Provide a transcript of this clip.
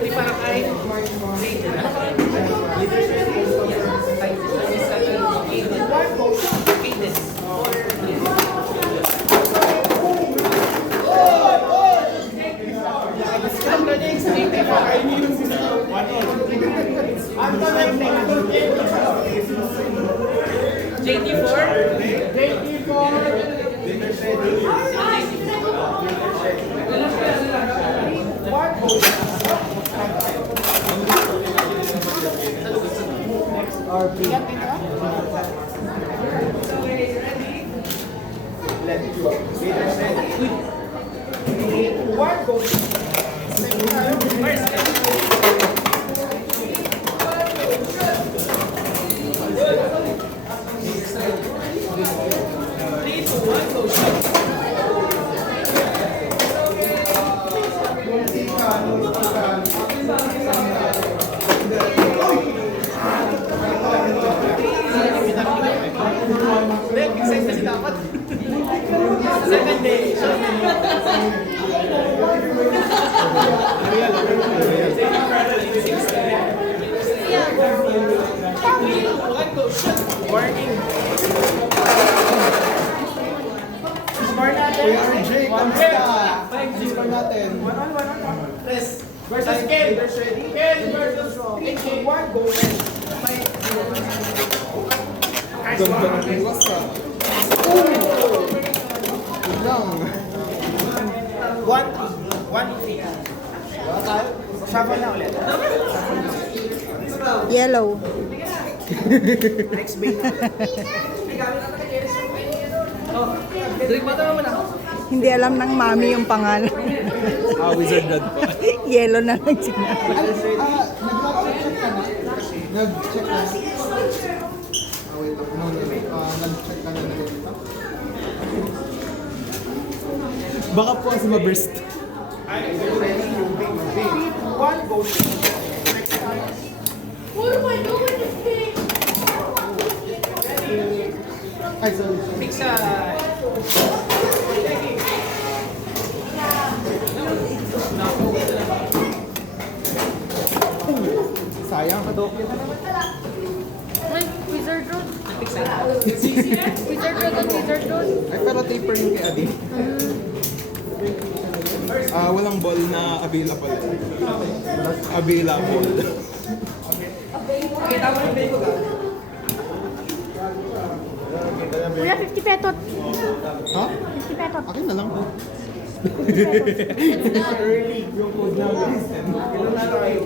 Three para kay versus Ken. Ken versus Ken. One go. Ganda ng iwas ka. Lang. 1-3. Shuffle na ulit. Yellow. Next bait na ulit. Drink mo ito naman ako. Hindi alam ng mami yung pangalan. Wizard Rod po. Yellow na lang sinabi. Nag-check ka na? Nag-check ka na? Wait lang. Nag-check ka na dito? Baka po kasi ma-burst. One go. What do I do with this thing? Ay, sorry. Mix sa... Sayang. Ay, Wizard Road. Wizard Road on Wizard Road. Ay, pero taper yung kay Adi. Walang ball na available. Available. Kuya, 50 petot. Ha? 50 petot. Akin na lang. Early. Yung code na. Ilan na tayo?